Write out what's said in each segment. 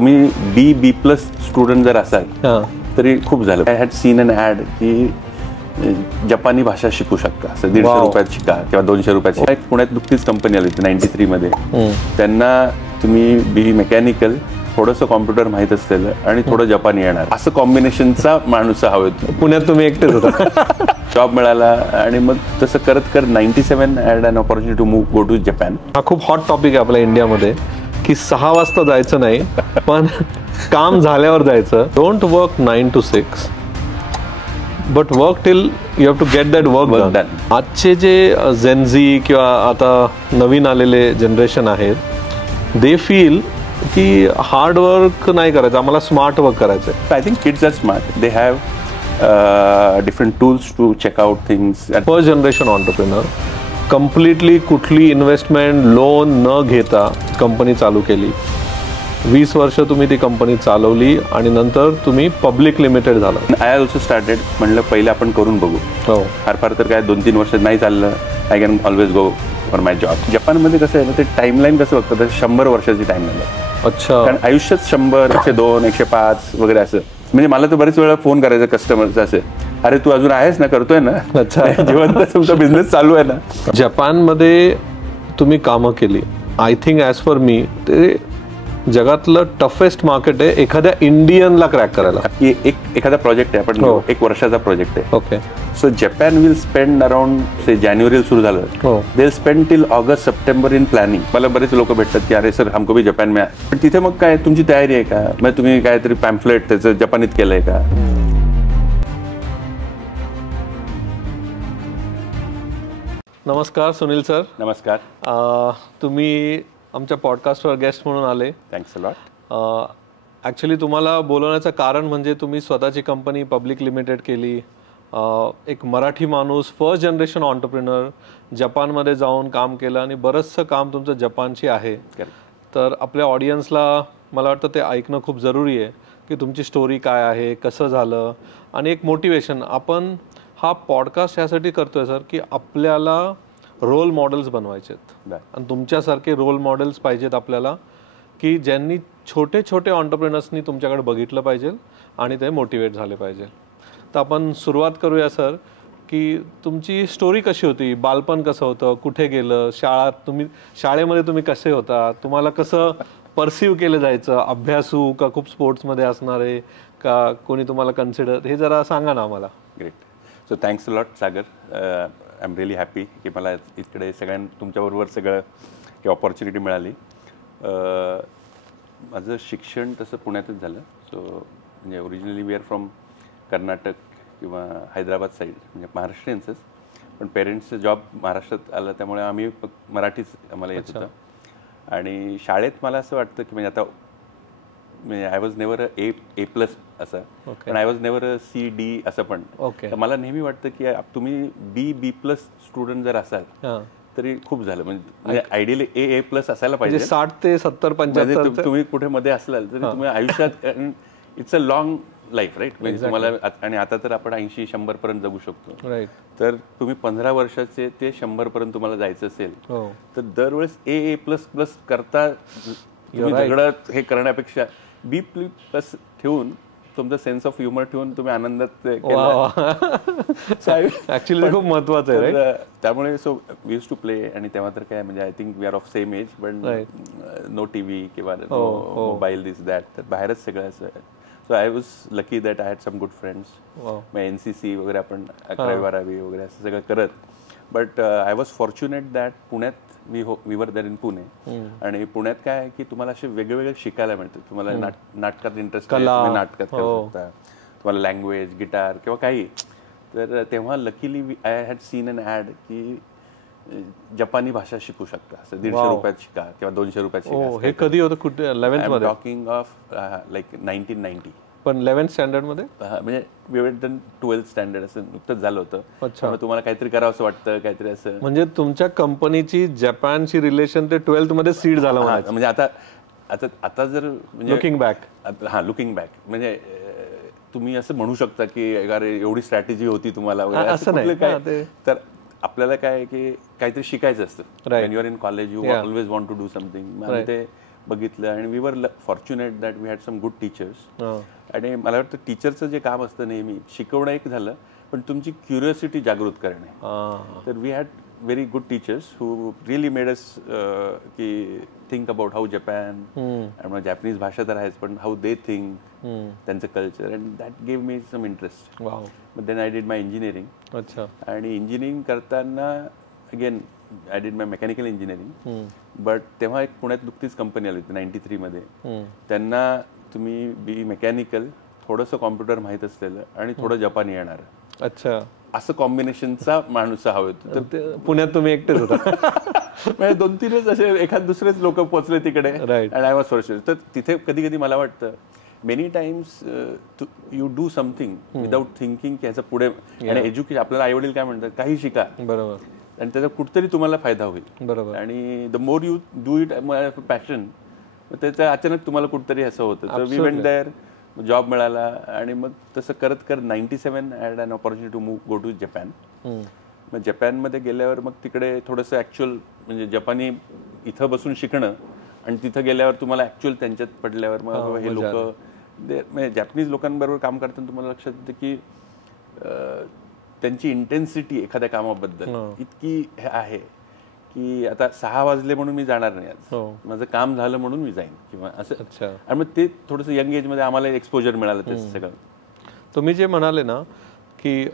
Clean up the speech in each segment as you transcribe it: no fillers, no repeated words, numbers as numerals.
तुम्ही B+ student जर असाल तरी खूप झालं. I had seen an ad की जपानी भाषा शिकू शकता, असं 150 रुपयात शिका किंवा 200 रुपयात शिका. एक पुण्यात नुकतीच कंपनी आली होती 93 मध्ये. त्यांना तुम्ही B मेकॅनिकल, थोडंसं कॉम्प्युटर माहित असलेलं आणि थोडं जपानी येणार, असं कॉम्बिनेशनचा माणूस हवा होता. पुण्यात तुम्ही एकटेच होता. जॉब मिळाला आणि मग तसं करत 97 had an opportunity to move go to Japan. हा खूप हॉट टॉपिक आहे आपल्या इंडियामध्ये की 6 वाजता जायचं नाही, पण काम झाल्यावर जायचं. Don't work 9 to 6 but work till you have to get that work done. आजचे जे जेनझी किंवा आता नवीन आलेले जनरेशन आहेत, दे फील की हार्ड वर्क नाही करायचं, आम्हाला स्मार्ट वर्क करायचं आहे. I think kids are smart. They have different tools to check out things. First generation entrepreneur completely कुठली इन्व्हेस्टमेंट लोन न घेता कंपनी चालू केली. 20 वर्ष तुम्ही ती कंपनी चालवली आणि नंतर तुम्ही पब्लिक लिमिटेड झाला. आय ऑल्सो स्टार्टेड, म्हणलं पहिले आपण करून बघू. हो, फार तर काय 2-3 वर्ष नाही चाललं, I can always go for my job. जपानमध्ये कसं आहे ना, ते टाईमलाईन कसं बघतात, 100 वर्षाची टाईमलाईन आहे. अच्छा. कारण आयुष्यात 100, 102, 105 वगैरे असं. म्हणजे मला तर बरेच वेळा फोन करायचा कस्टमरचा, असे अरे तू अजून आहेस ना, करतोय ना, अच्छा, जिवंत तुमचा बिझनेस चालू आहे ना. जपानमध्ये तुम्ही कामं केली. I think as for me ते जगातलं टफेस्ट मार्केट आहे एखाद्या इंडियनला क्रॅक करायला. एखादा प्रोजेक्ट आहे, आपण 1 वर्षाचा प्रोजेक्ट आहे. Okay. So Japan will spend around say जानेवारी सुरू झालं, they will spend till August September in planning. मला बरेच लोक भेटतात की अरे सर हमको भी जपान में. पण तिथे मग काय तुमची तयारी आहे का, मग तुम्ही काहीतरी पॅम्फलेट त्याचं जपानीत केलंय का. नमस्कार सुनील सर. नमस्कार. तुम्ही आमच्या पॉडकास्टवर गेस्ट म्हणून आले. Thanks a lot. ॲक्च्युली तुम्हाला बोलवण्याचं कारण म्हणजे तुम्ही स्वतःची कंपनी पब्लिक लिमिटेड केली. एक मराठी माणूस, फर्स्ट जनरेशन ऑन्टरप्रिनर, जपानमध्ये जाऊन काम केलं आणि बरंचसं काम तुमचं जपानची आहे. तर आपल्या ऑडियन्सला मला वाटतं ते ऐकणं खूप जरुरी आहे की तुमची स्टोरी काय आहे, कसं झालं, आणि एक मोटिवेशन. आपण हा पॉडकास्ट यासाठी करतोय सर की आपल्याला रोल मॉडेल्स बनवायचे आहेत आणि तुमच्यासारखे रोल मॉडेल्स पाहिजेत आपल्याला की ज्यांनी छोटे छोटे ऑन्टरप्रिनर्सनी तुमच्याकडे बघितलं पाहिजे आणि ते मोटिवेट झाले पाहिजे. तर आपण सुरुवात करूया सर की तुमची स्टोरी कशी होती, बालपण कसं होतं, कुठे गेलं, शाळेमध्ये तुम्ही कसे होता, तुम्हाला कसं परसिव्ह केलं जायचं, अभ्यासू का खूप स्पोर्ट्समध्ये असणारे का कोणी तुम्हाला कन्सिडर, हे जरा सांगा ना आम्हाला. Great. So thanks a lot Sagar. I am really happy की मला इकडे तुमच्याबरोबर सगळं ही ऑपॉर्च्युनिटी मिळाली. माझं शिक्षण तसं पुण्यातच झालं. सो म्हणजे originally we are from Karnataka किंवा हैदराबाद साईड, म्हणजे महाराष्ट्रीयन्सच, पण पेरेंट्सचं जॉब महाराष्ट्रात आलं त्यामुळे आम्ही मराठीच आम्हाला येत होतं. आणि शाळेत मला असं वाटतं की म्हणजे आता म्हणजे आय वॉज नेवर A+ असं, पण आय वॉज नेवर CD असं पण. तर मला नेहमी वाटतं की तुम्ही B+ स्टुडंट जर असाल तरी खूप झालं. म्हणजे आयडियली A+ असायला पाहिजे. 60 ते 70 75 तुम्ही कुठे मध्ये असलाल तरी तुम्ही आयुष्यात, it's a long life right. म्हणजे तुम्हाला, आणि आता तर आपण 80-100 पर्यंत जगू शकतो. तर तुम्ही 15 वर्षाचे ते 100 पर्यंत तुम्हाला जायचं असेल तर दरवेळेस A++ करता तुम्ही झगडत हे करण्यापेक्षा B+ ठेवून तुमचा सेन्स ऑफ ह्युमर ठेवून तुम्ही आनंदात ऍक्च्युली खूप महत्वाचं आहे. त्यामुळे so we use to play. आणि तेव्हा तर काय म्हणजे I think we are of same age, पण नो TV किंवा मोबाईल दिस दॅट, तर बाहेरच सगळं असं. So I was lucky that I had some good friends. मग NCC वगैरे आपण 11वी-12वी वगैरे असं सगळं करत. But I was fortunate that पुण्यात we were there in Pune. आणि पुण्यात काय आहे की तुम्हाला असे वेगवेगळे शिकायला मिळतं. तुम्हाला नाटकात इंटरेस्ट आहे, तुम्ही नाटकात करू शकता, तुम्हाला लँग्वेज, गिटार किंवा काही. तर तेव्हा luckily I had seen an ad की जपानी भाषा शिकू शकता, असं 150 रुपयात शिका किंवा 200 रुपयात शिका. हे कधी होतं, कुठे? 11th मध्ये? Talking of like 1990. पण 11th स्टँडर्ड मध्ये? म्हणजे we were done 12th standard असं नुकतंच झालं होतं. तुम्हाला काहीतरी करावं असं वाटतं, काहीतरी असं. म्हणजे तुमच्या कंपनीची जपानची रिलेशन ते 12th मध्ये सीड झालं. म्हणजे आता जर म्हणजे लुकिंग बॅक म्हणजे तुम्ही असं म्हणू शकता की अरे एवढी स्ट्रॅटेजी होती तुम्हाला वगैरे, असं नाही. तर आपल्याला काय की काहीतरी शिकायचं असतं. When you are in college you always want to do something. ते बघितलं आणि we were fortunate that we had some good teachers. आणि मला वाटतं टीचरचं जे काम असतं नेहमी शिकवणं एक झालं, पण तुमची क्युरिओसिटी जागृत करणे. तर we had very good teachers who really made us ki think about how Japan and Japanese भाषा तर आहेच, पण how they think, त्यांचं culture, and that gave me some interest. Wow. But then I did my engineering. अच्छा. आणि engineering करताना again I did my mechanical engineering. But तेव्हा एक पुण्यात नुकतीच कंपनी आली होती 93 मध्ये. त्यांना तुम्ही बी मेकॅनिकल, थोडंसं कॉम्प्युटर माहीत असलेलं आणि थोडं जपानी येणार. अच्छा. असं कॉम्बिनेशनचा माणूस हवं होतं. तर पुण्यात तुम्ही एकटेच होता? म्हणजे 2-3 असे एखाद दुसरेच लोक पोहोचले तिकडे. राईट. आणि आय वॉज फॉर शुअर. तर तिथे कधी कधी मला वाटतं many times you do something without thinking की ह्याचं पुढे. आणि एज्युकेशन आपल्याला आई वडील काय म्हणतात, काही शिका. बरोबर. आणि त्याचा कुठतरी तुम्हाला फायदा होईल. बरोबर. आणि the more you do it passion, त्याचं अचानक तुम्हाला कुठतरी असं होतं. तर वी वेंट देअर, जॉब मिळाला आणि मग तसं करत करत 97 had an opportunity to go to Japan. मग जपानमध्ये गेल्यावर मग तिकडे थोडंसं ॲक्च्युअल म्हणजे जपानी इथं बसून शिकणं आणि तिथं गेल्यावर तुम्हाला ॲक्च्युअल त्यांच्यात पडल्यावर मग हे लोक म्हणजे जॅपनीज लोकांबरोबर काम करताना तुम्हाला लक्षात येतं की त्यांची इंटेन्सिटी एखाद्या कामाबद्दल इतकी आहे की आता 6 वाजले म्हणून मी जाणार नाही आज, माझं काम झालं म्हणून मी जाईन किंवा असं. आणि मग ते थोडंसं यंग एजमध्ये आम्हाला एक्सपोजर मिळालं ते सगळं. तुम्ही जे म्हणाले ना की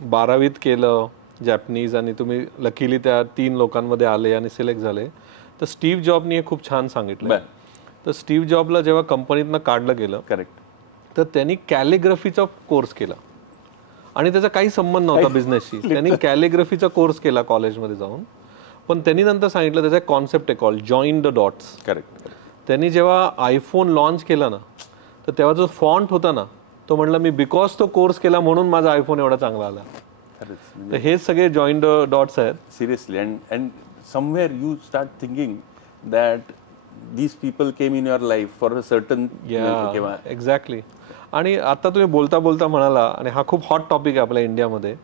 12वीत केलं जॅपनीज आणि तुम्ही लकीली त्या 3 लोकांमध्ये आले आणि सिलेक्ट झाले, तर स्टीव्ह जॉबनी हे खूप छान सांगितलं. तर स्टीव्ह जॉबला जेव्हा कंपनीतनं काढलं गेलं, करेक्ट, तर त्यांनी कॅलिग्राफीचा कोर्स केला आणि त्याचा काही संबंध नव्हता बिझनेसशी. त्यांनी कॅलिग्राफीचा कोर्स केला कॉलेजमध्ये जाऊन. पण त्यांनी नंतर सांगितलं त्याचा एक कॉन्सेप्ट आहे call join the dots. Correct. त्यांनी जेव्हा आयफोन लॉन्च केला ना, तर तेव्हा जो फॉन्ट होता ना, तो म्हणला मी बिकॉज तो कोर्स केला म्हणून माझा आयफोन एवढा चांगला आला. तर हे सगळे जॉईन द डॉट्स आहेत. Seriously. And somewhere you start thinking that these people came in your life for a certain. Exactly. आणि आता तुम्ही बोलता बोलता म्हणाला, आणि हा खूप हॉट टॉपिक आहे आपल्या इंडियामध्ये,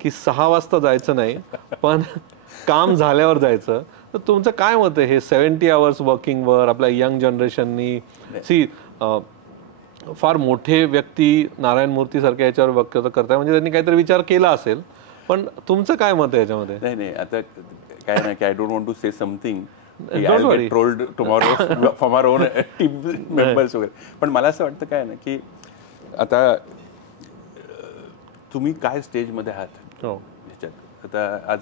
की 6 वाजता जायचं नाही पण काम झाल्यावर जायचं. तर तुमचं काय मत आहे हे 70 आवर्स वर्किंगवर आपल्या यंग जनरेशननी? सी फार मोठे व्यक्ती नारायण मूर्ती सारख्या याच्यावर वक्तव्य करताय, म्हणजे त्यांनी काहीतरी विचार केला असेल, पण तुमचं काय मत आहे याच्यामध्ये? नाही आता काय नाही की I don't want to say something trolled tomorrow from our own team members वगैरे. पण मला असं वाटतं काय ना की आता तुम्ही काय स्टेजमध्ये आहात ह्याच्यात. आता आज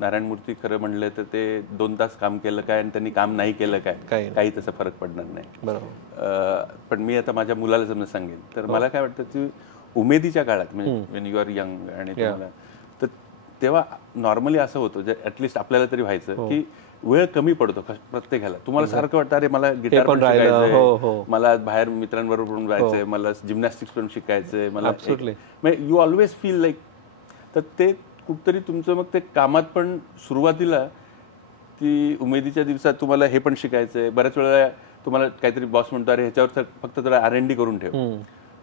नारायण मूर्ती खरं म्हणलं तर ते 2 तास काम केलं काय आणि त्यांनी काम नाही केलं काय, काही तसा फरक पडणार नाही. बरोबर. पण मी आता माझ्या मुलाला समजा सांगेन तर मला काय वाटतं की उमेदीच्या काळात म्हणजे वेन यू आर यंग आणि तुम्हाला तर तेव्हा नॉर्मली असं होतं जे ऍटलिस्ट आपल्याला तरी व्हायचं की वेळ कमी पडतो प्रत्येकाला. तुम्हाला सारखं वाटतं अरे मला गिटार पण शिकायचंय, मला बाहेर मित्रांबरोबर पण जायचंय, मला जिम्नॅस्टिक्स पण शिकायचंय, मला यू ऑलवेज फील लाईक. तर ते कुठतरी तुमचं मग ते कामात पण सुरुवातीला ती उमेदीच्या दिवसात तुम्हाला हे पण शिकायचंय. बऱ्याच वेळेला तुम्हाला काहीतरी बॉस म्हणतो अरे ह्याच्यावर फक्त जरा R&D करून ठेव.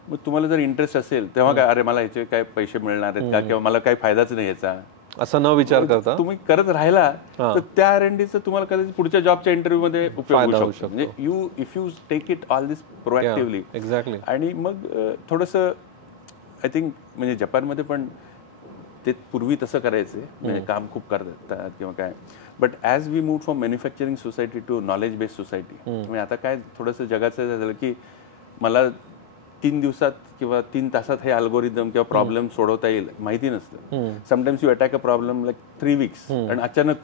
मग तुम्हाला जर इंटरेस्ट असेल तेव्हा काय अरे मला ह्याचे काय पैसे मिळणार आहेत का किंवा मला काही फायदाच नाही याचा, असं न विचार करता तुम्ही करत राहिला तर त्या R&Dचं तुम्हाला कदाचित पुढच्या जॉबच्या इंटरव्ह्यू मध्ये उपयोग होऊ शकतो. म्हणजे if you take it all this proactively. Exactly. आणि मग थोडंसं आय थिंक म्हणजे जपानमध्ये पण ते पूर्वी तसं करायचे, म्हणजे काम खूप करतात किंवा काय. But as we move from manufacturing society to knowledge based society, म्हणजे आता काय थोडंसं जगाचं झालं की मला 3 दिवसात किंवा 3 तासात हे अल्गोरिदम किंवा प्रॉब्लेम सोडवता येईल माहिती नसतं. Sometimes you attack a problem like 3 weeks आणि अचानक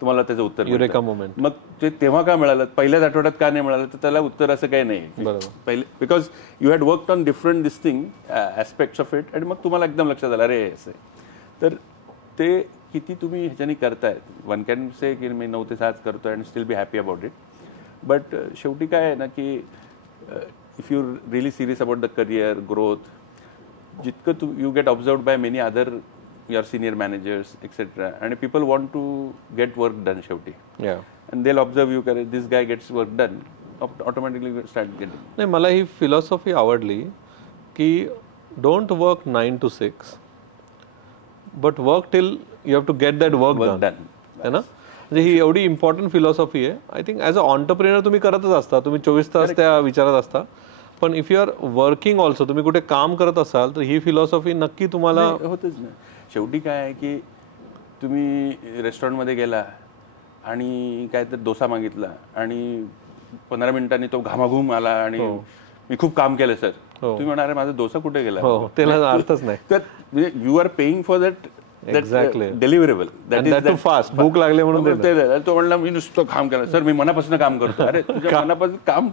तुम्हाला त्याचं उत्तर मिळतं. मग ते तेव्हा का मिळालं, पहिल्याच आठवड्यात का नाही मिळालं, तर त्याला उत्तर असं काही नाही. पहिले because you had worked on different this thing aspects of it आणि मग तुम्हाला एकदम लक्षात आलं अरे असं आहे. तर ते किती तुम्ही ह्याच्यानी करताय. वन कॅन से की मी 9 ते 6 करतोय and still be happy about it. But शेवटी काय आहे ना की if you really serious about the career growth, जितकं you get observed by many other your senior managers etcetera आणि people want to get work done शेवटी. And they observe you करे this guy gets work done, automatically start getting. नाही मला ही philosophy आवडली की don't work 9 to 6 but work till you have to get that work done, है ना. म्हणजे ही एवढी इम्पॉर्टंट फिलॉसॉफी आहे. I think as a entrepreneur तुम्ही करतच असता, तुम्ही 24 तास त्या विचारात असता, पण if you are working also, तुम्ही कुठे काम करत असाल तर ही फिलॉसॉफी नक्की तुम्हाला होतच ना. शेवटी काय आहे की तुम्ही रेस्टॉरंटमध्ये गेला आणि काय तर डोसा मागितला आणि 15 मिनिटांनी तो घामाघूम आला आणि मी खूप काम केलं सर, तुम्ही म्हणारे माझा डोसा कुठे गेला, त्याला अर्थच नाही. तर म्हणजे you are paying for that exactly deliverable, that is fast, भूक लागले म्हणून तो म्हणला मी नुसतं काम केलं सर, मी मनापासून काम करतो. अरे तुझ्या मनापासून काम,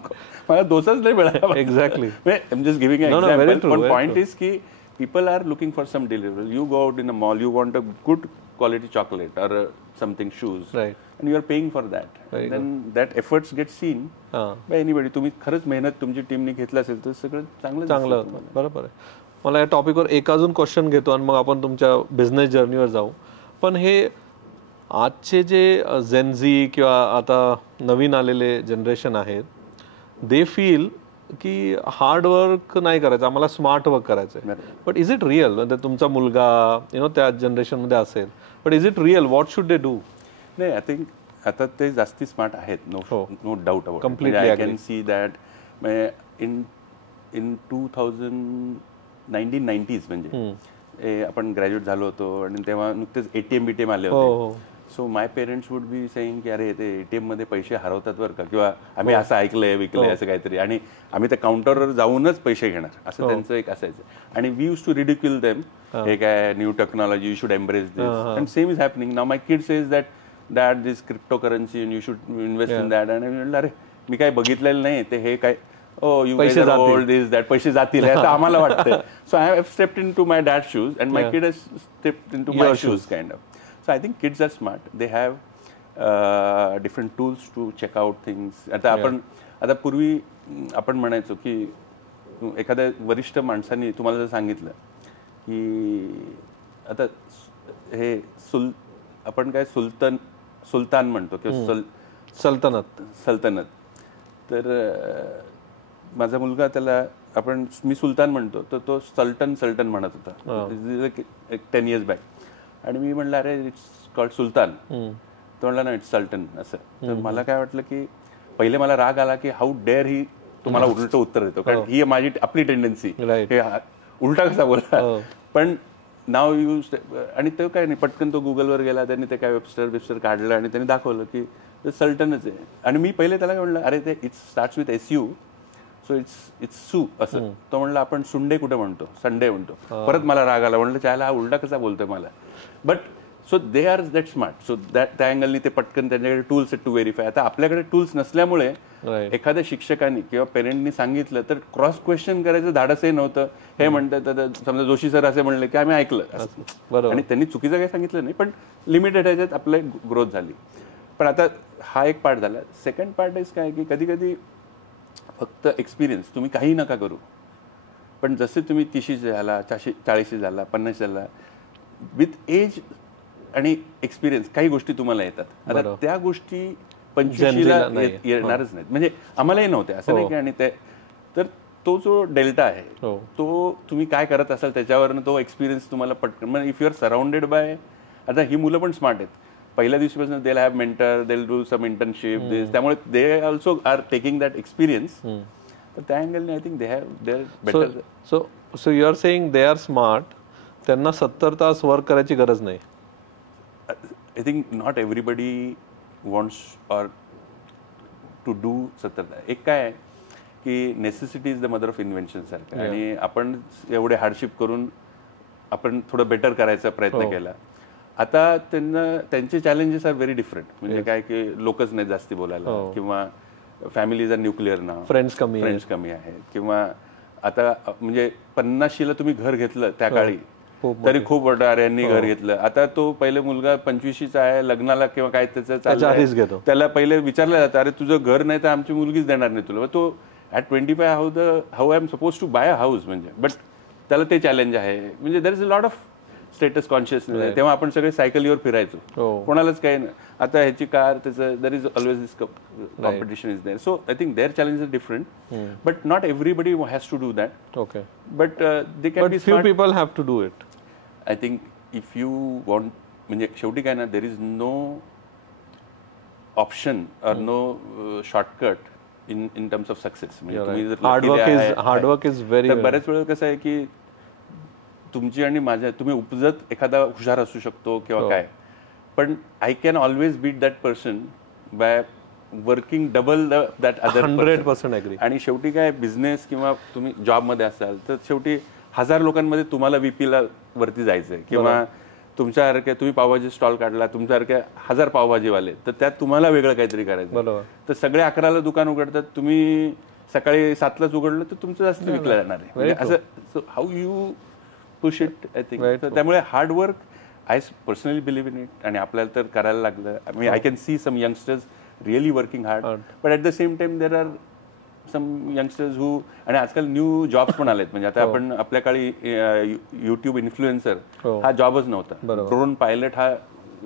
मला डोसाच नाही मिळाला. Exactly. I am just giving an example. पण पॉइंट इज की people are looking for some deliverable. You go out in a mall, you want a good quality chocolate or something shoes, right, and you are paying for that. Then that efforts get seen by anybody. तुम्ही खरंच मेहनत तुमची टीमने घेतला असेल तर सगळं चांगलं. बरोबर आहे. मला या टॉपिकवर एक अजून क्वेश्चन घेतो आणि मग आपण तुमच्या बिझनेस जर्नीवर जाऊ. पण हे आजचे जे जेनझी किंवा आता नवीन आलेले जनरेशन आहेत, दे फील की हार्ड वर्क नाही करायचं, आम्हाला स्मार्ट वर्क करायचं आहे. But is it real? म्हणजे तुमचा मुलगा त्या जनरेशनमध्ये असेल, but is it real? What should they do? नाही, आय थिंक आता ते जास्ती स्मार्ट आहेत, no doubt about. Completely I can see that in 1990s म्हणजे आपण ग्रॅज्युएट झालो होतो आणि तेव्हा नुकतेच ATM BTM आले होते. So my parents would be saying की अरे ते ATM मध्ये पैसे हरवतात बरं का, किंवा आम्ही असं ऐकलंय विकलंय असं काहीतरी, आणि आम्ही त्या काउंटरवर जाऊनच पैसे घेणार, असं त्यांचं एक असायचं. आणि we use to ridicule them, हे काय new technology, you should embrace this, and same is happening now. My kid says that this crypto currency and you should invest in that. आणि म्हणलं अरे मी काय बघितलेलं नाही ते, हे काय you guys are old, this that, पैसे जातील असं आम्हाला वाटतं. So I have stepped in to my dad shoes and my kid has stepped in to my shoes kind of. So I think kids are smart. They have different tools to check out things. आता पूर्वी आपण म्हणायचो की एखाद्या वरिष्ठ माणसाने तुम्हाला जर सांगितलं की आता हे आपण काय सुलतान म्हणतो किंवा सल्तनत, तर माझा मुलगा त्याला मी सुलतान म्हणतो तर तो सल्टन म्हणत होता 10 years back. आणि मी म्हणलं अरे इट्स कॉल्ड सुलतान, तो म्हणला ना इट्स सल्टन असं. तर मला काय वाटलं की पहिले मला राग आला की हाऊ डेअर ही तुम्हाला उलट उत्तर देतो, कारण ही माझी आपली टेंडन्सी, हे उलटा कसा बोलला. पण नाव यूज, आणि तो काय नाही, पटकन तो गुगलवर गेला, त्यांनी ते काय वेबस्टर काढलं आणि त्यांनी दाखवलं की ते सल्टनच आहे. आणि मी पहिले त्याला काय म्हणलं अरे ते it's starts with SU, so it's सू असं. तो म्हणला आपण सुंडे कुठे म्हणतो, संडे म्हणतो. परत मला राग आला, म्हणलं त्याला हा उलटा कसा बोलतोय मला. But so they are that smart, so त्या अँगलनी ते पटकन त्यांच्याकडे टूल्स आहेत टू व्हेरीफाय. आता आपल्याकडे टूल्स नसल्यामुळे एखाद्या शिक्षकांनी किंवा पेरेंटनी सांगितलं तर क्रॉस क्वेश्चन करायचं धाडसही नव्हतं. हे म्हणतात, समजा जोशी सर असे म्हणले की आम्ही ऐकलं, आणि त्यांनी चुकीचं काही सांगितलं नाही, पण लिमिटेड ह्याच्यात आपली ग्रोथ झाली. पण आता हा एक पार्ट झाला. सेकंड पार्ट इज काय की कधी कधी फक्त एक्सपिरियन्स, तुम्ही काही नका करू, पण जसे तुम्ही 30 झाला, 40 झाला, 50 झाला, विथ एज आणि एक्सपिरियन्स काही गोष्टी तुम्हाला येतात. आता त्या गोष्टी 25ला येणारच नाहीत, म्हणजे आम्हालाही नव्हते असं नाही की. आणि ते तर तो जो डेल्टा आहे तो तुम्ही काय करत असाल त्याच्यावरनं तो एक्सपिरियन्स तुम्हाला पटकन, म्हणजे if you are surrounded by, आता ही मुलं पण स्मार्ट आहेत, पहिल्या दिवशीपासून they have mentor, they do some internship, त्यामुळे they also are taking that experience. तर त्या अँगलने I think they have their better. So you are saying they are smart, त्यांना 70 तास वर्क करायची गरज नाही. I think not everybody wants or to do 70 तास. एक काय आहे की necessity is the mother of invention सारखं, आणि आपण एवढे हार्डशिप करून आपण थोडं बेटर करायचा प्रयत्न केला. आता त्यांचे चॅलेंजेस आर व्हेरी डिफरंट, म्हणजे काय की लोकच नाही जास्ती बोलायला, किंवा फॅमिलीज आर न्यूक्लिअर ना, फ्रेंड्स कमी आहेत, किंवा आता म्हणजे 50शीला तुम्ही घर घेतलं त्या काळी तरी खूप मोठं अरे यांनी घर घेतलं. आता तो पहिले मुलगा 25शीचा आहे, लग्नाला किंवा काय त्याचं चाललं, त्याला पहिले विचारलं जातं अरे तुझं घर नाही तर आमची मुलगीच देणार नाही तुला. तो at 25 how I am suppose to buy a house, म्हणजे बट त्याला ते चॅलेंज आहे. म्हणजे there is a lot of status consciousness आहे. तेव्हा आपण सगळे सायकलीवर फिरायचो, कोणालाच काही नाही. आता ह्याची कार त्याचं, there is always this competition is there. So I think their challenge is different, but not everybody has to do that. Okay, but they can be few people have to do it. I think if you want, म्हणजे शेवटी काय ना, there is no option और no shortcut in terms of success. Hard work is very. बऱ्याच वेळा कसं आहे की तुमची आणि माझ्या, तुम्ही उपजत एखादा हुशार असू शकतो किंवा काय, पण I can always beat that person by working double that other. 100% agree. आणि शेवटी काय, बिझनेस किंवा तुम्ही जॉबमध्ये असाल तर शेवटी 1000 लोकांमध्ये तुम्हाला VP-ला वरती जायचंय, किंवा तुमच्यासारख्या तुम्ही पावभाजी स्टॉल काढला, तुमच्यासारख्या 1000 पावभाजीवाले, तर त्यात तुम्हाला वेगळं काहीतरी करायचं. तर सगळे 11ला दुकान उघडतात, तुम्ही सकाळी 7लाच उघडलं तर तुमचं जास्त विकलं जाणार आहे. म्हणजे असं how you push it, I think. त्यामुळे hard work, I personally believe in it. आणि आपल्याला तर करायला लागलं. I can see some youngsters really working hard, but at the same time there are some youngsters who, आणि आजकाल न्यू जॉब्स पण आलेत. म्हणजे आता आपण आपल्या काळी युट्यूब इन्फ्लुएन्सर हा जॉबच नव्हता, ड्रोन पायलट हा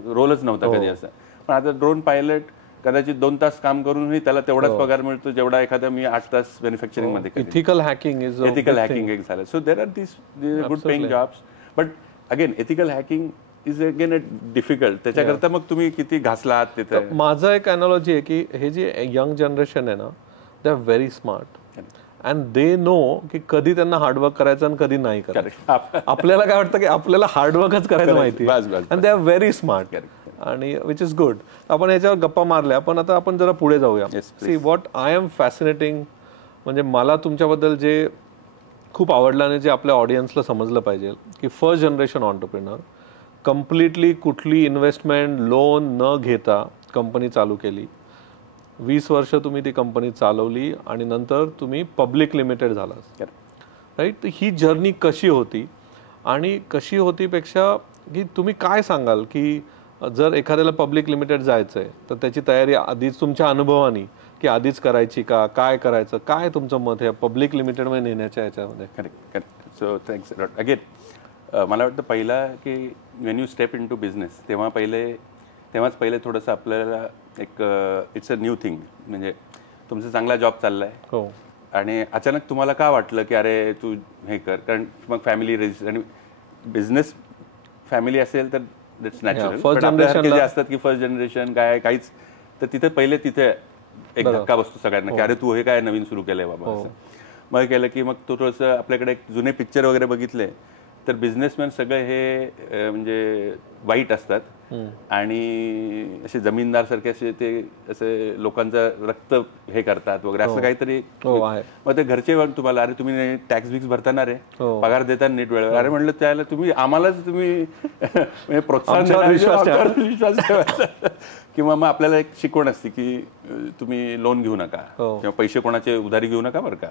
रोलच नव्हता कधी असा. पण आता ड्रोन पायलट कदाचित 2 तास काम करूनही त्याला तेवढाच पगार मिळतो जेवढा एखादा मी 8 तास मॅन्युफॅक्चरिंग मध्ये. एथिकल हॅकिंग एक झालं. So there are this good paying jobs, but again ethical hacking is again difficult. त्याच्याकरता मग तुम्ही किती घासलात तिथे. माझं एक अॅनॉलॉजी आहे की हे जे यंग जनरेशन आहे ना, they are very smart and they know की कधी त्यांना हार्डवर्क करायचं आणि कधी नाही करायचं. आपल्याला काय वाटतं की आपल्याला हार्डवर्कच करायचं माहिती आहे, and they are very smart, आणि विच इज गुड. आपण याच्यावर गप्पा मारल्या, पण आता आपण जरा पुढे जाऊया. See what I am fascinating, म्हणजे मला तुमच्याबद्दल जे खूप आवडलं आणि जे आपल्या ऑडियन्सला समजलं पाहिजे की फर्स्ट जनरेशन ऑन्टरप्रिनर, कम्प्लिटली कुठली इन्व्हेस्टमेंट, लोन न घेता कंपनी चालू केली. 20 वर्ष तुम्ही ती कंपनी चालवली आणि नंतर तुम्ही पब्लिक लिमिटेड झाला, राईट. ही जर्नी कशी होती, आणि कशी होती पेक्षा की तुम्ही काय सांगाल की जर एखाद्याला पब्लिक लिमिटेड जायचं आहे तर त्याची तयारी आधीच तुमच्या अनुभवानी की आधीच करायची का, काय करायचं, काय तुमचं मत आहे पब्लिक लिमिटेडमध्ये नेण्याच्या याच्यामध्ये? Correct. So thanks lot. Again मला वाटतं पहिला की when you step in to business तेव्हाच पहिले थोडंसं आपल्याला एक इट्स अ न्यू थिंग. म्हणजे तुमचा चांगला जॉब चाललाय, आणि अचानक तुम्हाला का वाटलं की अरे तू हे कर, कारण मग फॅमिली आणि बिझनेस फॅमिली असेल तर दॅट्स नॅचरल. पण आपल्यासारखे जे असतात की फर्स्ट जनरेशन काय काहीच, तर तिथे एक धक्का बसतो सगळ्यांना की अरे तू हे काय नवीन सुरू केलंय बाबा. असं मग केलं की मग तो थोडंसं आपल्याकडे जुने पिक्चर वगैरे बघितले तर बिझनेसमॅन सगळे हे म्हणजे वाईट असतात, आणि असे जमीनदार सारखे असे ते असे लोकांचं रक्त हे करतात वगैरे असं काहीतरी. मग ते घरचे तुम्हाला अरे तुम्ही टॅक्स बिक्स भरताना रे, पगार देताना नीट वेळेवर, अरे म्हणलं त्याला तुम्ही आम्हालाच तुम्ही प्रोत्साहन विश्वास ठेवायचा. किंवा मग आपल्याला एक शिकवण असते की तुम्ही लोन घेऊ नका किंवा पैसे कोणाचे उधारी घेऊ नका बरं का.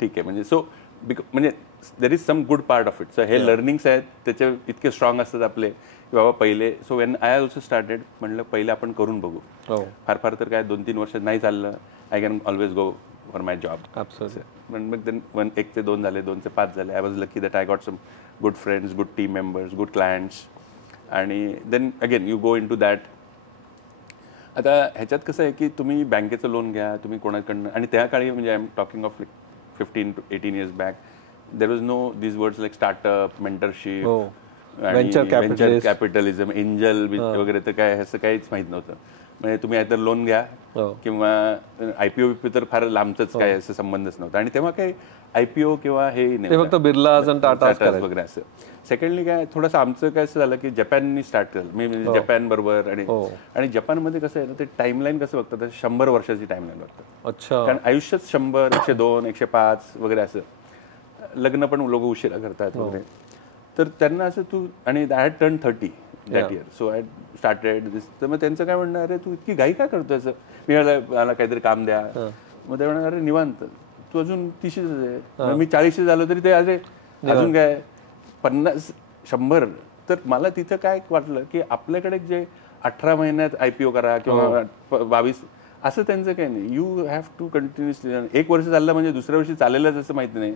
ठीक आहे. म्हणजे सो म्हणजे there is some good part of it. So हे लर्निंग्स आहेत त्याचे इतके स्ट्रॉंग असतात आपले की बाबा पहिले. So when I also started म्हणलं पहिले आपण करून बघू. फार तर काय 2-3 वर्ष नाही चाललं, I can always go for my job. पण मग देन 1 ते 2 झाले, 2 ते 5 झाले. I was lucky that I got some good friends, good team members, good clients, आणि then again you go into that. आता ह्याच्यात कसं आहे की तुम्ही बँकेचं लोन घ्या, तुम्ही कोणाकडनं, आणि त्या काळी म्हणजे I am talking of 15 to 18 years back, there was no these words like startup, mentorship, venture capitalism, angel वगैरे, तर काय असं काहीच माहित नव्हतं. म्हणजे तुम्ही आता लोन घ्या किंवा IPO तर फार लांबच काय असं संबंधच नव्हता. आणि तेव्हा काही IPO किंवा हे नाही, फक्त बिर्ला टाटा वगैरे असं. सेकंडली काय थोडंसं आमचं काय असं झालं की जपाननी स्टार्ट केलं, मी म्हणजे जपान बरोबर. आणि जपानमध्ये कसं आहे ना, ते टाइमलाईन कसं बघतात, 100 वर्षाची टाइमलाईन बघतात. अच्छा. कारण आयुष्यात 100, 102, 105 वगैरे असं. लग्न पण लोक उशिरा करतात वगैरे. तर त्यांना असं तू, आणि I had turn 30 that year, so I started this. तर मग त्यांचं काय म्हणणं, अरे तू इतकी घाई काय करतोय असं. मला काहीतरी काम द्या. मग ते म्हणणार अरे निवांत, तू अजून 30 आहे, मी 40 झालो तरी ते अरे अजून काय 50, 100. तर मला तिथं काय वाटलं की आपल्याकडे जे 18 महिन्यात IPO करा किंवा 22 असं त्यांचं काही नाही. You have to continuously. 1 वर्ष चाललं म्हणजे दुसऱ्या वर्षी चालेलच असं माहिती नाही.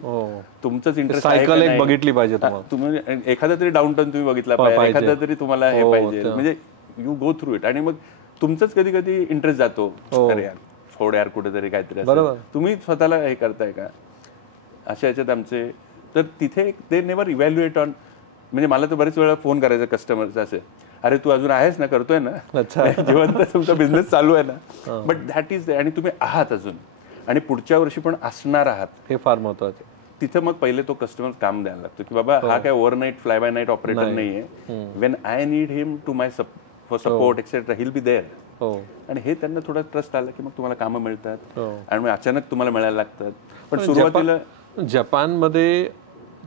तुमचंच इंटरेस्ट सायकल बघितली पाहिजे तुम्ही. एखादा तरी डाऊनटर्न तुम्ही बघितला पाहिजे, एखादा तरी तुम्हाला हे पाहिजे. म्हणजे यू गो थ्रू इट. आणि मग तुमचंच कधी कधी इंटरेस्ट जातो, अरे यार सोड यार कुठेतरी काहीतरी असं. तुम्ही स्वतःला हे करताय का अशा याच्यात आमचे. तर तिथे ते नेवर इव्हॅल्युएट ऑन. म्हणजे मला तर बरेच वेळा फोन करायचा कस्टमरचा असे, अरे तू अजून आहेस ना, करतोय ना, जिवंत तुमचा बिझनेस चालू आहे ना, बट दॅट इज आणि तुम्ही आहात अजून आणि पुढच्या वर्षी पण असणार आहात, हे फार महत्वाचं. तिथं मग पहिले तो कस्टमर काम द्यायला लागतो की बाबा हा काय overnight fly by night operator नाहीये. When I need him to my for support etcetera he'll be there. आणि हे त्यांना थोडा ट्रस्ट आला की मग तुम्हाला कामं मिळतात आणि मग अचानक तुम्हाला मिळायला लागतात. पण सुरुवातीला जपानमध्ये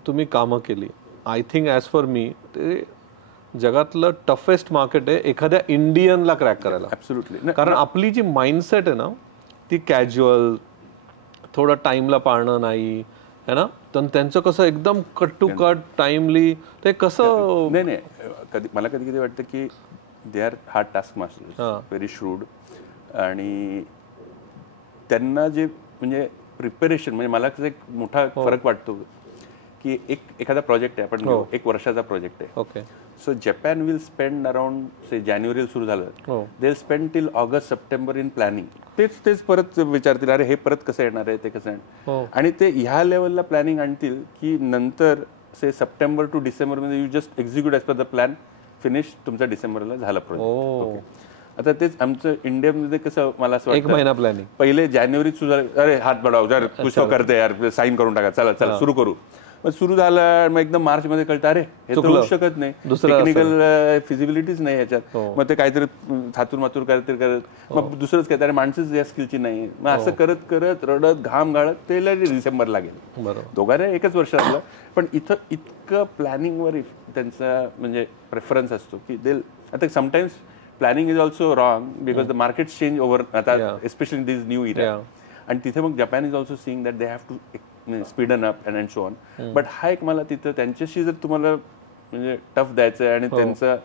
तुम्ही कामं केली, I think as for me ते जगातलं टफेस्ट मार्केट आहे एखाद्या इंडियनला क्रॅक करायला. ऍब्सोल्युटली. कारण आपली जी माइंडसेट आहे ना ती कॅज्युअल, थोडं टाइमला पाळणं नाही है ना, तर त्यांचं कसं एकदम कट टू कट टाइमली, ते कसं. नाही, कधी मला कधी कधी वाटतं की they are hard task masters, very shrewd, आणि त्यांना जे म्हणजे प्रिपरेशन, म्हणजे मला कसं एक मोठा फरक वाटतो की एखादा प्रोजेक्ट आहे, आपण 1 वर्षाचा प्रोजेक्ट आहे. Okay. So Japan will spend around say जानेवारी सुरू झालं, they spend till August September in planning. तेच परत विचारतील अरे हे परत कसं येणार आहे, ते कसं येणार, आणि ते ह्या लेवलला प्लॅनिंग आणतील की नंतर से सप्टेंबर टू डिसेंबर मध्ये you just execute as per the plan, finish, तुमचा डिसेंबरला झाला प्रोजेक्ट. आता तेच आमचं इंडियामध्ये कसं, मला असं वाटतं 1 महिना प्लॅनिंग, पहिले जानेवारीत सुरू झालं, अरे हात बढाव जर कुछ करते यार, साईन करून टाका, चला सुरू करू. मग सुरू झालं, मग एकदम मार्च मध्ये कळतं अरे हे तर होऊ शकत नाही, टेक्निकल फिजिबिलिटीच नाही याच्यात. मग ते काहीतरी थातूर मातूर काहीतरी करत, मग दुसरंच काय, अरे माणसंच या स्किलची नाही. मग असं करत करत रडत घाम गाळत ते डिसेंबरला गेलं. दोघांना 1च वर्ष लागलं. पण इथं इतकं प्लॅनिंगवर त्यांचा म्हणजे प्रेफरन्स असतो की दे, आता sometimes planning is also wrong because the market change over, आता एस्पेशली दिस न्यू इरा. आणि तिथे मग Japan is also seeing that they have to speed up and so on. But हा एक मला तिथं त्यांच्याशी जर तुम्हाला म्हणजे टफ द्यायचं आहे आणि त्यांचं,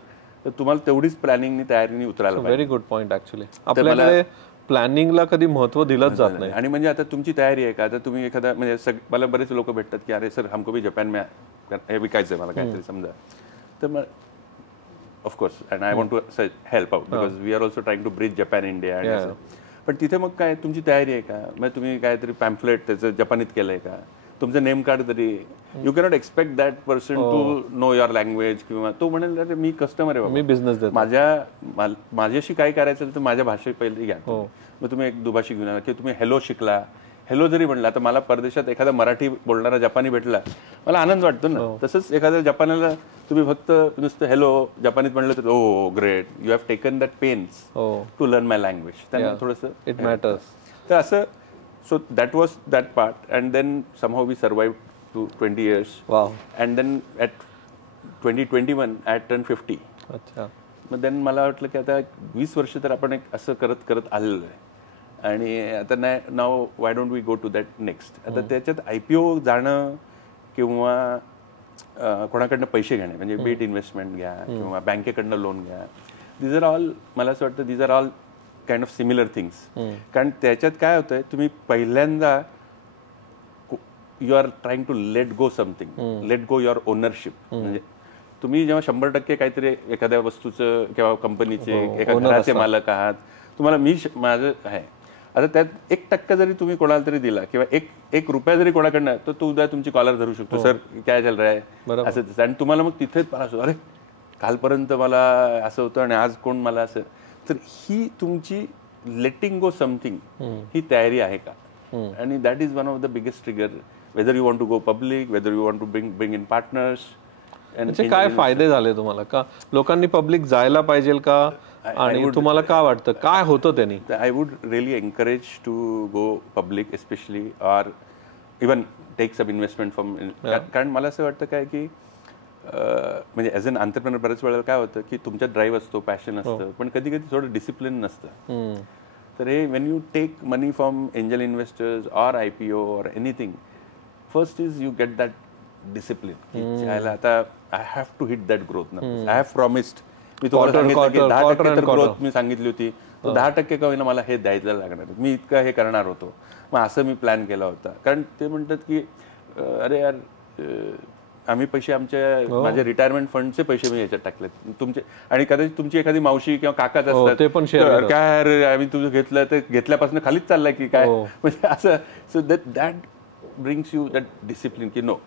तर तुम्हाला तेवढीच प्लॅनिंगनी तयारीने उतरायला पाहिजे. Very good point. ऍक्च्युली आपल्याकडे प्लॅनिंगला कधी महत्व दिलंच जात नाही. आणि म्हणजे आता तुमची तयारी आहे का, आता तुम्ही एखादा म्हणजे मला बरेच लोक भेटतात की अरे सर हमको भी जपान में हे विकायचं आहे मला काहीतरी समजा, तर मग of course and I want to help out because we are also trying to bridge Japan India आणि असं. पण तिथे मग काय तुमची तयारी आहे का, मग तुम्ही काहीतरी पॅम्फलेट त्याचं जपानीत केलंय का, तुमचं नेम कार्ड तरी, you cannot expect that person to know your language, किंवा तो म्हणेल अरे मी कस्टमर आहे, मी बिझनेस, माझ्याशी काय करायचं तर माझ्या भाषेत पहिले घ्या. मग तुम्ही एक दुभाषी घेऊन आला की तुम्ही हॅलो शिकला, हॅलो जरी म्हणला, आता मला परदेशात एखादा मराठी बोलणारा जपानी भेटला, मला आनंद वाटतो ना. तसंच एखाद्या जपानीला तुम्ही फक्त नुसतं हॅलो जपानीत म्हणलं तर oh great, you have taken that pains to learn my language, त्यांना थोडंसं इट मॅटर्स. तर असं, so that was that part. And then somehow we survived to 20 years. And then at 2021 I turn 50. अच्छा. मग then मला वाटलं की आता 20 वर्ष तर आपण एक असं करत करत आलेलो आहे, आणि आता नाही, now why don't we go to that next. आता त्याच्यात IPO जाणं किंवा कोणाकडनं पैसे घेणे, म्हणजे बीट इन्व्हेस्टमेंट घ्या किंवा बँकेकडनं लोन घ्या, दीज आर ऑल, मला असं वाटतं these are all kind of similar things. कारण त्याच्यात काय होतंय, तुम्ही पहिल्यांदा you are trying to let go something, let go your ownership. म्हणजे तुम्ही जेव्हा 100% काहीतरी एखाद्या वस्तूचं किंवा कंपनीचे एका घराचे मालक आहात, तुम्हाला माझं आहे, आता त्यात 1% जरी तुम्ही कोणाला तरी दिला किंवा एक रुपया जरी कोणाकडनं, तर तो उद्या तुमची कॉलर धरू शकतो, सर काय चाल रहा आहे असं तसं. आणि तुम्हाला मग तिथेच पास होतो, अरे कालपर्यंत मला असं होतं आणि आज कोण मला असं. तर ही तुमची लेटिंग गो समथिंग ही तयारी आहे का. आणि that is one of the biggest trigger, whether you want to go public, whether you want to bring in partners. काय फायदे झाले तुम्हाला, का लोकांनी पब्लिक जायला पाहिजे का, आणि तुम्हाला काय वाटतं काय होतं त्यांनी. I would really encourage to go public especially, or even take some investment from. कारण मला असं वाटतं काय की म्हणजे ॲज अन एंटरप्रेन्योर बऱ्याच वेळेला काय होतं की तुमच्यात ड्राईव्ह असतो, पॅशन असतं, पण कधी कधी थोडं डिसिप्लिन नसतं. तर हे when you take money from angel investors or IPO or anything, first is you get that discipline. आता I have to hit that growth ना, आय हॅव प्रॉमिस्ड. मी तुम्हाला सांगितलं की 10% तर ग्रोथ मी सांगितली होती, 10% का होईना मला हे द्यायला लागणार, मी इतकं हे करणार होतो. मग असं मी प्लॅन केला होता. कारण ते म्हणतात की अरे यार आम्ही पैसे माझ्या रिटायरमेंट फंडचे पैसे मी याच्यात टाकलेत तुमचे, आणि कदाचित तुमची एखादी मावशी किंवा काकाच असतात, ते पण शेअर काय अरे आम्ही तुझं घेतलं तर घेतल्यापासून खालीच चाललाय की काय, म्हणजे असं. So that brings you that discipline की नो,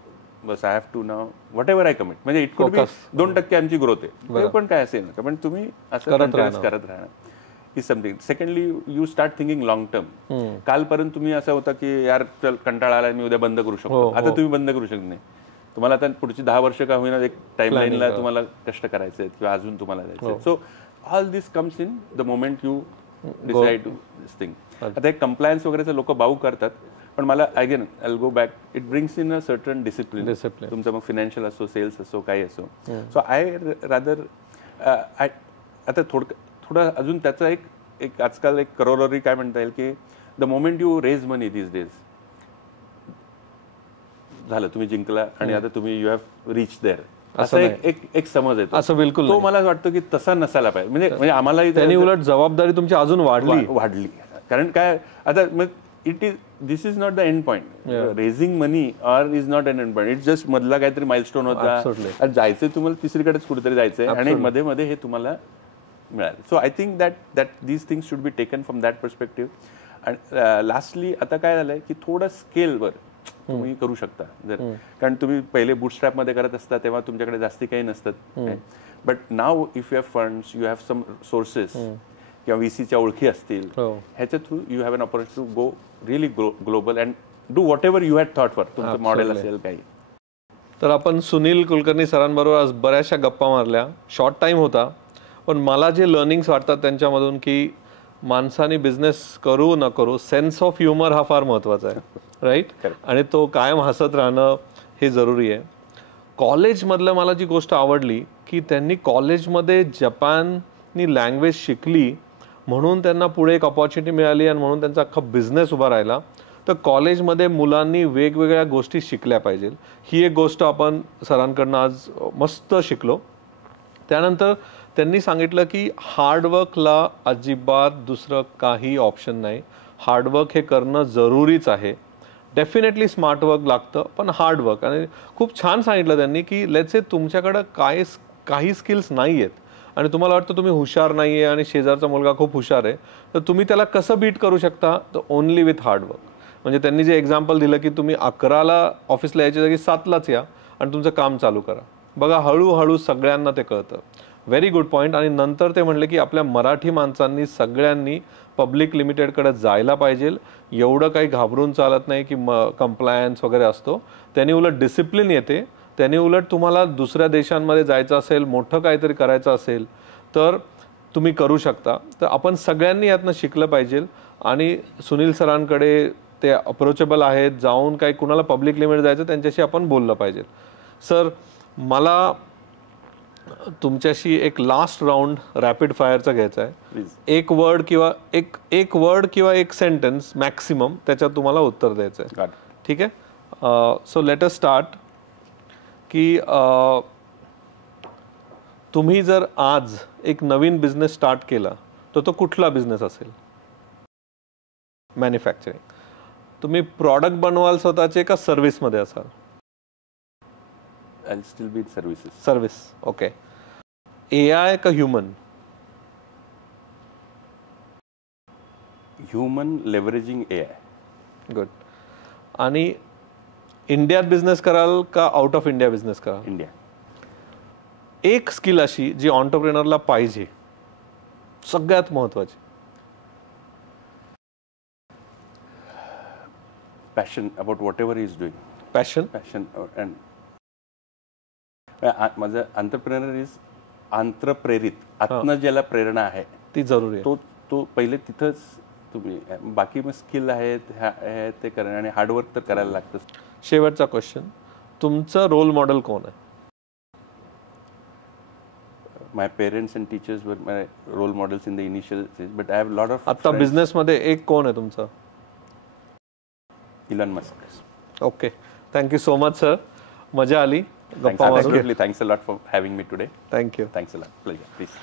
बस I have to now whatever I commit, म्हणजे इट कुड बी 2% आमची ग्रोथ आहे, ते पण काय असेल ना, पण तुम्ही असं करत राहणार is something. Secondly you start thinking long term. कालपर्यंत तुम्ही असं होता की यार चल कंटाळा आला, मी उद्या बंद करू शकतो, आता तुम्ही बंद करू शकत नाही. तुम्हाला आता पुढची 10 वर्ष का होईना एक टाइमलाईनला तुम्हाला कष्ट करायचे आहेत किंवा अजून तुम्हाला जायचं. So all this comes in the moment you decide to this thing. आता एक कंप्लायन्स वगैरेचं लोक बाऊ करतात, पण मला again I will go back, it brings in a certain discipline. तुमचं मग फिनान्शियल असो, सेल्स असो, काही असो. सो आय रादर आता थोडं अजून त्याचा एक आजकाल एक करोलरी काय म्हणता येईल की the moment you raise money these days, झालं तुम्ही जिंकला आणि आता तुम्ही यू हॅव रीच देअर, असं एक समज येतो. असं बिलकुल तो मला वाटतं की तसा नसायला पाहिजे. म्हणजे आम्हालाही त्यांनी उलट जबाबदारी तुमची अजून वाढली. कारण काय आता मग it is this is not the end point. Raising money or is not an end point, it's just मधला काहीतरी माइलस्टोन होता, जायचंय तुम्हाला तिसरीकडेच कुठेतरी जायचंय आणि मध्ये मध्ये हे तुम्हाला मिळालं. So I think that these things should be taken from that perspective. आणि लास्टली आता काय झालंय की थोडं स्केलवर तुम्ही करू शकता. जर कारण तुम्ही पहिले बूटस्ट्रॅप मध्ये करत असता तेव्हा तुमच्याकडे जास्ती काही नसतात, but now if you have funds, you have some sources किंवा VCच्या ओळखी असतील, ह्याच्या through you have an opportunity to go really global and do whatever you had thought for. तुमचं मॉडेल असेल काही. तर आपण सुनील कुलकर्णी सरांबरोबर आज बऱ्याचशा गप्पा मारल्या. शॉर्ट टाइम होता, पण मला जे लर्निंग्स वाटतात त्यांच्यामधून की माणसाने बिझनेस करू न करू सेन्स ऑफ ह्युमर हा फार महत्त्वाचा आहे, राईट. आणि तो कायम हसत राहणं हे जरुरी आहे. कॉलेजमधलं मला जी गोष्ट आवडली की त्यांनी कॉलेजमध्ये जपानी लँग्वेज शिकली म्हणून त्यांना पुढे एक अपॉर्च्युनिटी मिळाली आणि म्हणून त्यांचा अख्खा बिझनेस उभा राहिला. तर कॉलेजमध्ये मुलांनी वेगवेगळ्या गोष्टी शिकल्या पाहिजे, ही एक गोष्ट आपण सरांकडनं आज मस्त शिकलो. त्यानंतर त्यांनी सांगितलं की हार्डवर्कला अजिबात दुसरं काही ऑप्शन नाही. हार्डवर्क हे करणं जरुरीच आहे. डेफिनेटली स्मार्ट वर्क लागतं, पण हार्डवर्क. आणि खूप छान सांगितलं त्यांनी की लेट्स से तुमच्याकडं काही स्किल्स नाही आहेत आणि तुम्हाला वाटतं तुम्ही हुशार नाही आहे आणि शेजारचा मुलगा खूप हुशार आहे, तर तुम्ही त्याला कसं बीट करू शकता, तर ओनली विथ हार्डवर्क. म्हणजे त्यांनी जे एक्झाम्पल दिलं की तुम्ही 11ला ऑफिसला यायच्या जागी 7लाच या आणि तुमचं काम चालू करा. बघा हळूहळू सगळ्यांना ते कळतं. Very good point. आणि नंतर ते म्हणले की आपल्या मराठी माणसांनी सगळ्यांनी पब्लिक लिमिटेडकडे जायला पाहिजे. एवढं काही घाबरून चालत नाही की कंप्लायन्स वगैरे असतो, त्यांनी उलट डिसिप्लिन येते. त्यांनी उलट तुम्हाला दुसऱ्या देशांमध्ये जायचं असेल, मोठं काहीतरी करायचं असेल तर तुम्ही करू शकता. तर आपण सगळ्यांनी यातनं शिकलं पाहिजे. आणि सुनील सरांकडे ते अप्रोचेबल आहेत, जाऊन काही कुणाला पब्लिक लिमिटेड जायचं त्यांच्याशी आपण बोललं पाहिजे. सर मला तुमच्याशी एक लास्ट राऊंड रॅपिड फायरचा घ्यायचा आहे. एक वर्ड किंवा एक सेंटेन्स मॅक्सिमम त्याच्यात तुम्हाला उत्तर द्यायचं आहे, ठीक आहे. सो लेट अस स्टार्ट की तुम्ही जर आज एक नवीन बिझनेस स्टार्ट केला तर तो कुठला बिझनेस असेल? मॅन्युफॅक्चरिंग. तुम्ही प्रॉडक्ट बनवाल स्वतःचे का सर्व्हिसमध्ये असाल? I'll still be in services. Service. Okay. AI का human? Human leveraging AI. Good. आणि इंडियात बिझनेस कराल का आउट ऑफ इंडिया बिझनेस कराल? इंडिया. एक स्किल अशी जी ऑन्टरप्रेनरला पाहिजे, सगळ्यात महत्वाची. Passion about whatever he is doing. Passion and माझं एंटरप्रेनर इज आंत्रप्रेरित. आत्म ज्याला प्रेरणा आहे ती जरुरी आहे. तो पहिले तिथंच तुम्ही, बाकी मग स्किल आहेत ते करणं आणि हार्डवर्क तर करायला लागतं. शेवटचा क्वेश्चन, तुमचं रोल मॉडेल कोण आहे? माय parents and teachers were my role models in the initial stage, but I have lot of. आता बिझनेस मध्ये एक कोण आहे तुमचं? Elon Musk. Okay. Thank you so much sir, मजा आली गप्पा मारून. Thanks a lot for having me today. Thank you. Thanks a lot. Pleasure. Please.